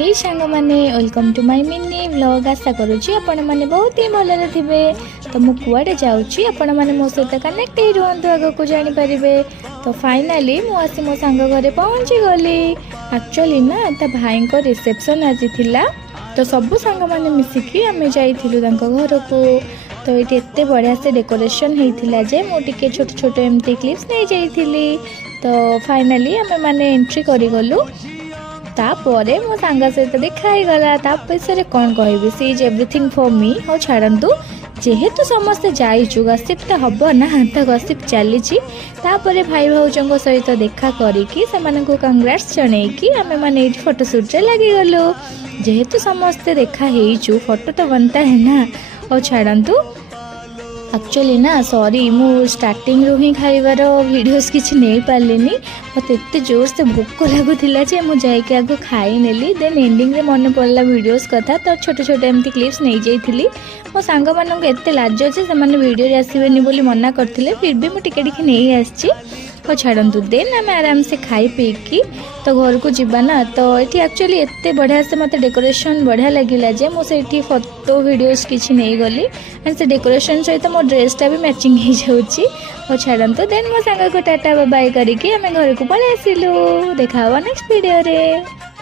हे सांग माने welcome to my mini vlog. आशा करुँची आपण मैंने बहुत ही भल थे। तो मु कुआडे जाऊँगी आपण मैंने मो सहित कनेक्ट ही रुहतु आग को जानीपारे। तो फाइनाली मु आसी मो सांग घरे पहुँची गली। एक्चुअली ना ता भाई को रिसेप्शन आज थिला। तो सबू सांग मैंने मिसिकी आम जाइलु घर को। तो ये एत बढ़िया से डेकोरेशन होता जे मुझे छोट छोट एमती क्लिप्स नहीं जाइली। तो फाइनाली आम मैंने एंट्री करूँ। तापर मो सांग सहित देखाईगला विषय कौन कह सी इज एवरीथिंग फॉर मी। हो छाड़ू जेहेतु समस्ते जाइचु गसिप तो हम ना तो गसिप चली भाई भाउजों सहित देखा करिकी से कंग्राट्स जनईकी आम मैंने फोटोशूट लगिगलु। जेहेतु समस्ते देखा हेचु फोटो तो बनता है ना। और छाड़ू एक्चुअली ना सॉरी मु स्टार्टिंग रू ही खाइबार वीडियोस किसी नहीं पार्लिनी। मत एत जोर से भोक लगुला जे मुझे आगे खाई नेली। देन एंडिंग रे मन पड़ला वीडियोस कथा। तो छोटे छोटे एमती क्लिप्स नहीं जाइली। मो सांग मानक एत लाज अच्छे से वीडियो आसबेनि बोली मना करथिले फिर भी मु टिके टिके नहीं आसी। और छाड़ू देन आम आराम से खाई पीकी तो घर को जीवा ना। तो ये एक्चुअली एत बढ़िया से मत डेकोरेशन बढ़िया लगिला जे मुझे फोटो वीडियोस किसी नहीं गली। एंड से डेकोरेशन सहित मो ड्रेसटा भी मैचिंग हो जाऊँगी। और छाड़ू देन मो सांग को टाटा बाय करके आम घर को पलि आसिलु। देखा नेक्स्ट वीडियो रे।